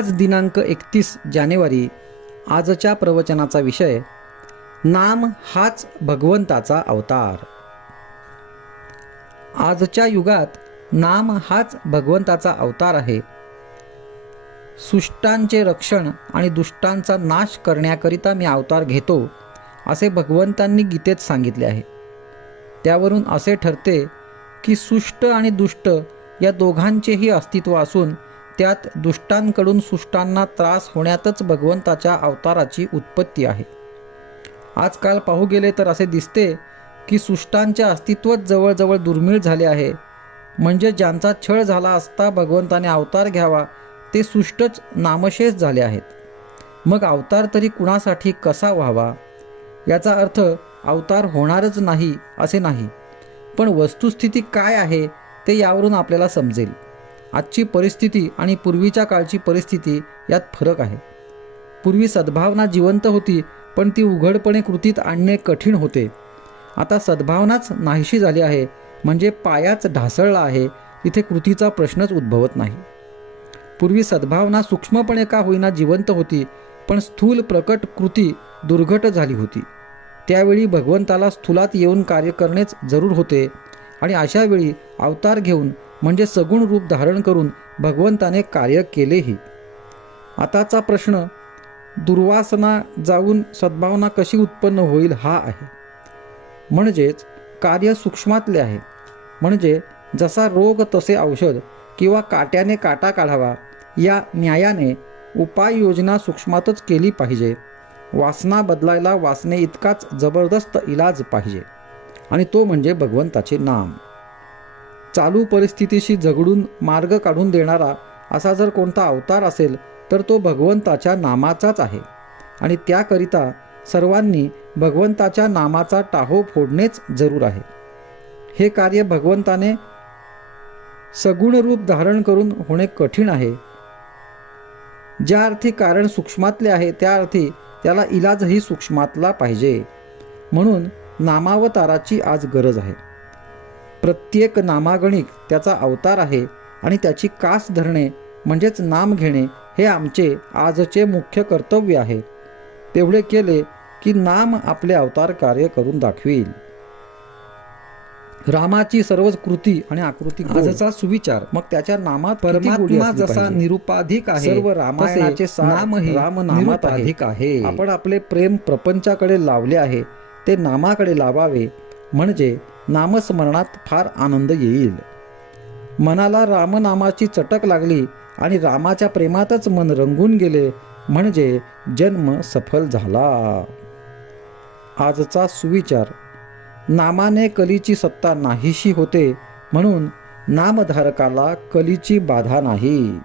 आज दिनांक एकतीस जानेवारी आजच्या प्रवचनाचा विषय नाम हाच भगवंताचा अवतार. आजच्या युगात नाम हाच भगवंताचा अवतार आहे. सुष्टांचे रक्षण आणि दुष्टांचा नाश करण्याकरिता मी अवतार घेतो असे भगवंतांनी गीतेत सांगितले आहे. त्यावरून असे ठरते की सुष्ट आणि दुष्ट या दोघांचेही अस्तित्व असून त्यात दुष्टांकडून सुष्टांना त्रास होण्यातच भगवंताच्या अवताराची उत्पत्ती आहे. आजकाल पाहू गेले तर असे दिसते की सुष्टांचे अस्तित्वच जवळजवळ दुर्मिळ झाले आहे. म्हणजे ज्यांचा छळ झाला असता भगवंताने अवतार घ्यावा ते सुष्टच नामशेष झाले आहेत. मग अवतार तरी कुणासाठी कसा व्हावा? याचा अर्थ अवतार होणारच नाही असे नाही. पण वस्तुस्थिती काय आहे ते यावरून आपल्याला समजेल. आजची परिस्थिती आणि पूर्वीच्या काळची परिस्थिती यात फरक आहे. पूर्वी सद्भावना जिवंत होती पण ती उघडपणे कृतीत आणणे कठीण होते. आता सद्भावनाच नाहीशी झाली आहे म्हणजे पायाच ढासळला आहे तिथे कृतीचा प्रश्नच उद्भवत नाही. पूर्वी सद्भावना सूक्ष्मपणे का होईना जिवंत होती पण स्थूल प्रकट कृती दुर्घट झाली होती. त्यावेळी भगवंताला स्थूलात येऊन कार्य करणेच जरूर होते आणि अशावेळी अवतार घेऊन म्हणजे सगुण रूप धारण करून भगवंताने कार्य केलेही. आताचा प्रश्न दुर्वासना जाऊन सद्भावना कशी उत्पन्न होईल हा आहे. म्हणजेच कार्य सूक्ष्मातले आहे. म्हणजे जसा रोग तसे औषध किंवा काट्याने काटा काढावा या न्यायाने उपाययोजना सूक्ष्मातच केली पाहिजे. वासना बदलायला वासने इतकाच जबरदस्त इलाज पाहिजे. आणि तो म्हणजे भगवंताचे नाम. चालू परिस्थितीशी झगडून मार्ग काढून देणारा असा जर कोणता अवतार असेल तर तो भगवंताच्या नामाचाच आहे. आणि त्याकरिता सर्वांनी भगवंताच्या नामाचा टाहो फोडणेच जरूर आहे. हे कार्य भगवंताने सगुण रूप धारण करून होणे कठीण आहे. ज्या अर्थी कारण सूक्ष्मातले आहे त्या अर्थी त्याला इलाजही सूक्ष्मातला पाहिजे. म्हणून नामावताराची आज गरज आहे. प्रत्येक नामागणिक त्याचा अवतार आहे आणि त्याची कास धरणे म्हणजेच नाम घेणे हे आमचे आजचे मुख्य कर्तव्य आहे. तेवढे केले की नाम आपले अवतार कार्य करून दाखवील. रामाची सर्वच कृती आणि आकृती आजचा सुविचार. मग त्याच्या नामात परमात्मा जसा निरुपाधिक आहे सर्व रामायणाचे नामही राम नामात अधिक आहे. आपण आपले प्रेम प्रपंचाकडे लावले आहे ते नामाकडे लावावे. म्हणजे नामस्मरणात फार आनंद येईल. मनाला रामनामाची चटक लागली आणि रामाच्या प्रेमातच मन रंगून गेले म्हणजे जन्म सफल झाला. आजचा सुविचार नामाने कलीची सत्ता नाहीशी होते म्हणून नामधारकाला कलीची बाधा नाही.